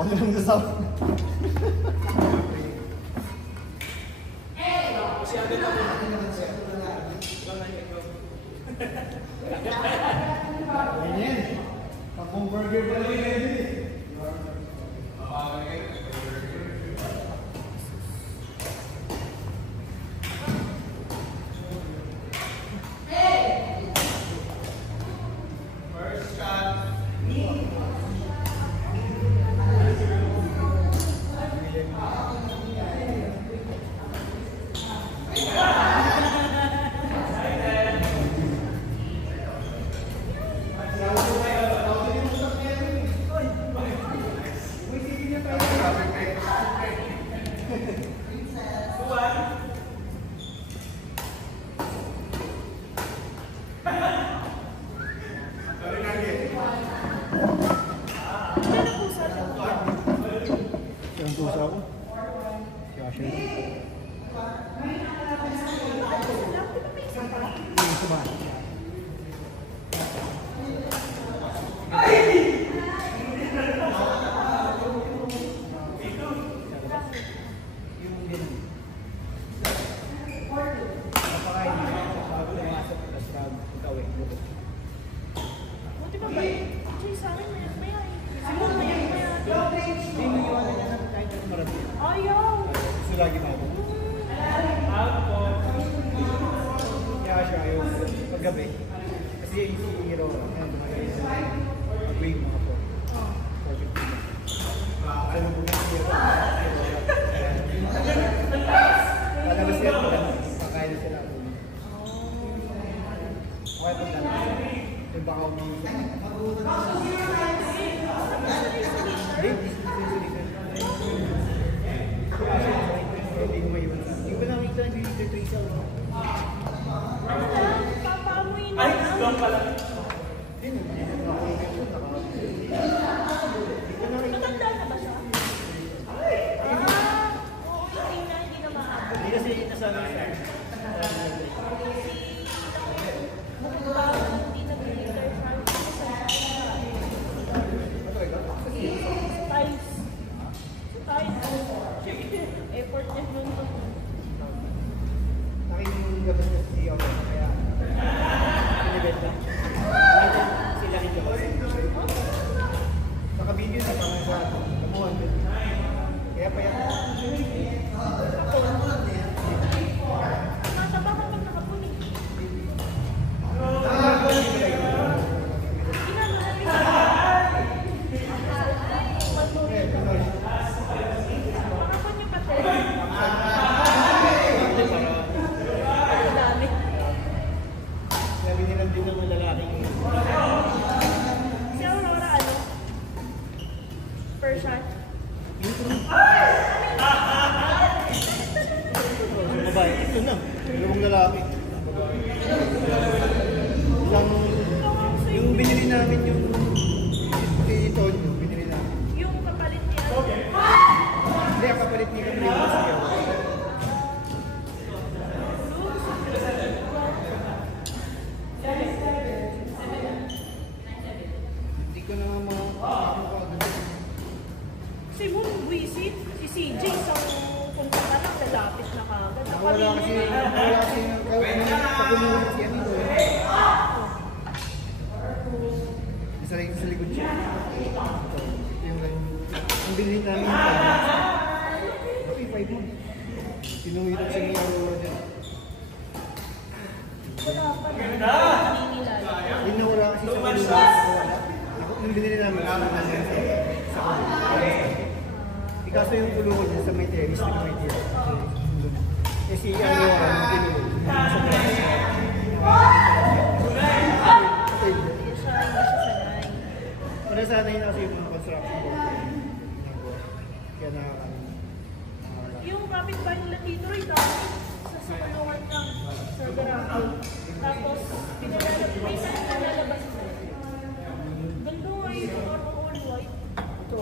Ako na lang gusto. Ayan. Kapong burger pala yun eh. Lagi na ako. Kaya siya yung paggabi. Kasi yung si Hero, mag-wave mga po. Alam mo po yung Hero. Palabas niya po lang. Pakain na sila. Okay po lang. Yung baka umiisa. Hindi ko lang ito nag-trace ako. Ano lang? Papaamoy na. Ay, doon pala. Matanda na ba siya? Oo, hindi na mahabol. Hindi kasi nasabi siya. Hindi nag-research. Effort niya nun. Aking gabas na si Oro, kaya pinibenta. Sila rin gabas. Naka-video na parang sa kamuhan. Kaya pa yan. Mataba ka pag nakapunin. Ito na, dalawang lalaki. Yung binili namin yung ito, yung binili namin. Yung kapalit niya. Hindi, ang kapalit niya kami yung sigaw. Hindi ko na mga Kasi mo, buwisit, si CJ, isang punta ka lang, lalapit na kagad. wala kasi sa kulungan siya nito. Isa rin sa likod siya. Yung bilhin namin yung 5 months. Sinuhirap siya ng araw dyan. Wala pa na. Yung nawala kasi sa kulungan. Yung binili namin sa kulungan. Ikaso yung kulungan niya sa may terrace na may terrace. Kasi ano yung pinulog. Wala sana yun kasi yung mga construction work. Kaya yung kapitbahay nila dito rin dati sa kulungan ng sa garage. Tapos pinalalabas na. Ganda nga yung all white. ito.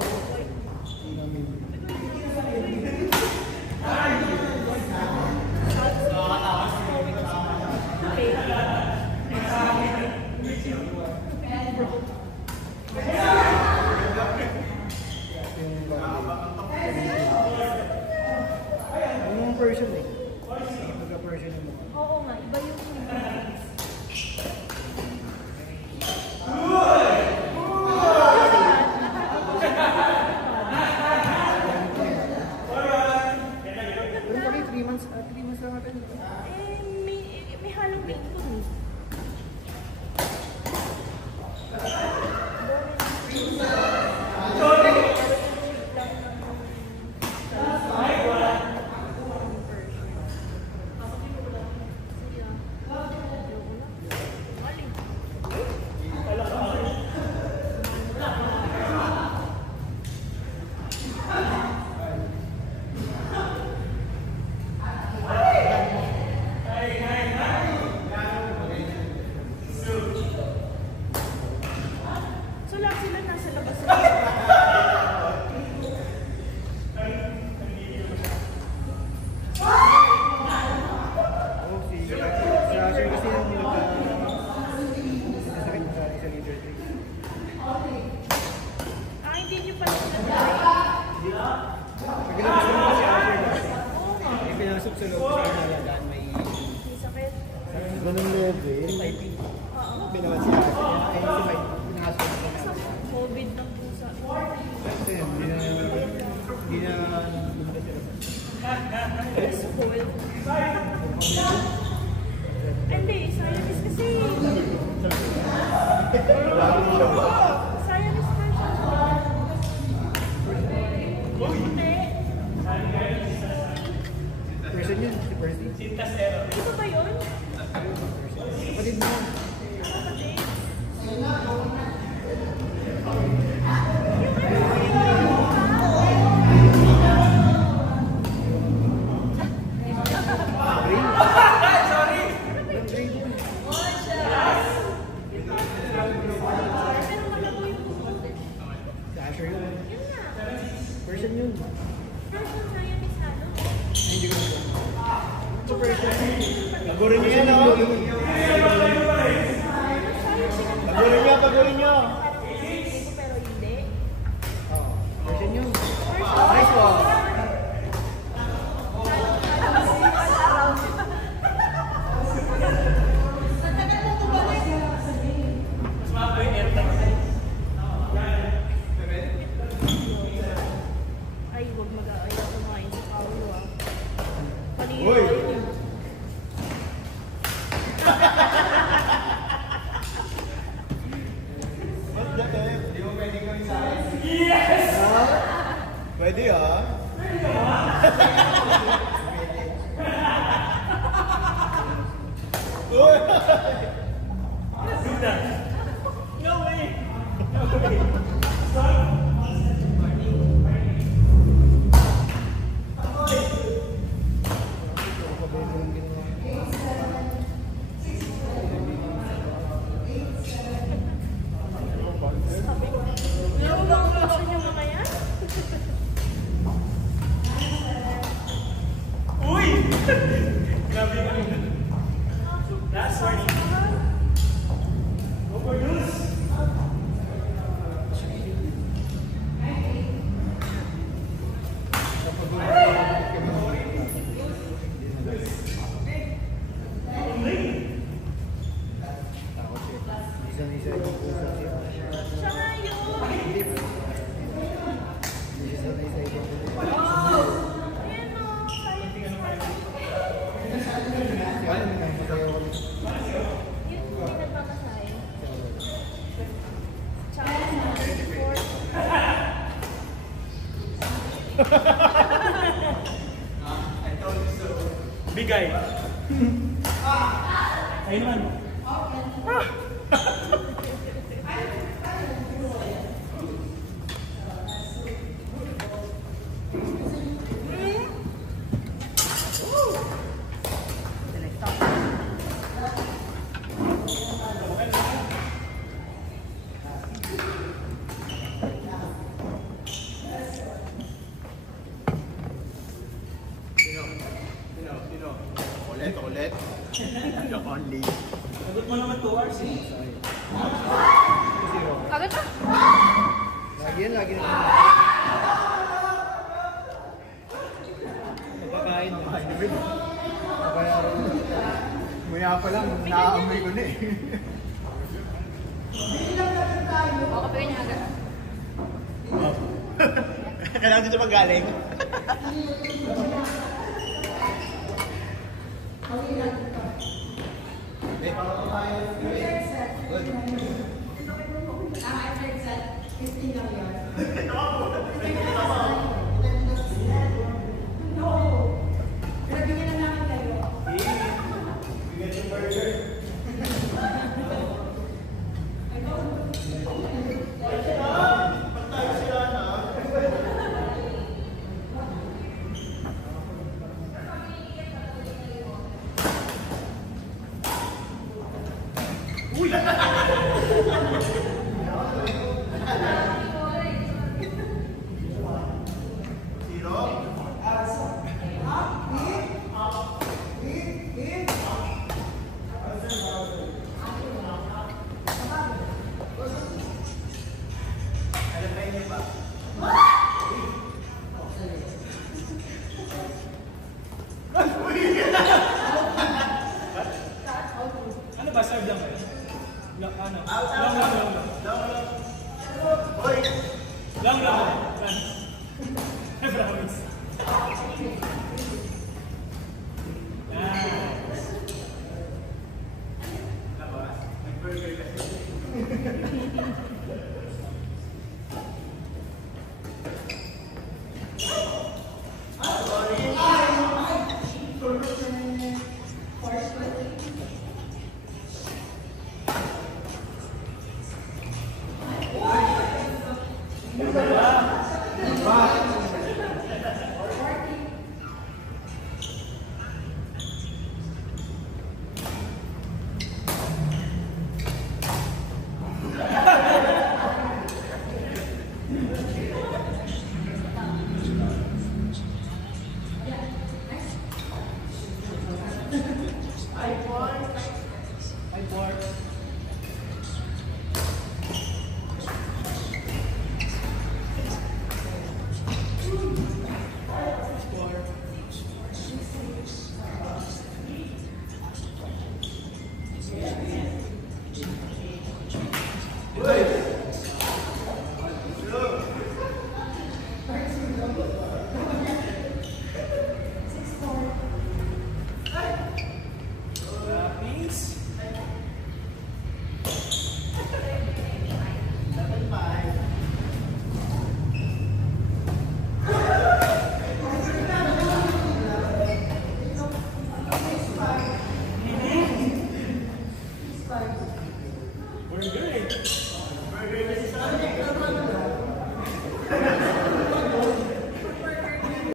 Si Pipey. Oo. Binawan si Ate. Ay, si Pipey. Pinakaso na siya. COVID ng pusa. Ito yun, hindi na lumabas sila. School. Hindi, scientist kasi. Scientist version. Hindi. Person yun, si Percy. Ito ba yun? Kapatid mo. Si Asher yun. Person yun. Hindi ko alam. So person. Pagurin niyo yan, oh. Pagurin niyo. Pero hindi. Oh, person yun. Nice one. Ay, huwag mag-aaya kumain sa Paulo ah. Kanina Uy! yun. Di mo pwede kami sa akin. Yes! Pwede ah. No way! Meron bang gusto niyo mamaya? Uy! Grabe kami. Last warning. Go for this! Isa yung puso siya. Siya nga yun. Isa yung puso. Ayan o. Scientist Yan, nagmamasayaw kami. Yun, hindi nagmamasahe. Tsaka sport. Bigay. Ayun naman. Ulit. The only. Sagot mo naman 2 hours eh. Zero. Agad ah. Lagi yan, lagi naman. Napakain na. Nabayaran mo. Maya pa lang, naaamoy ko na eh. O, kapag niya agad. Kailangan dito magaling. Ano ba Pa-serve lang kayo. Ano? Lang. I promise. I work.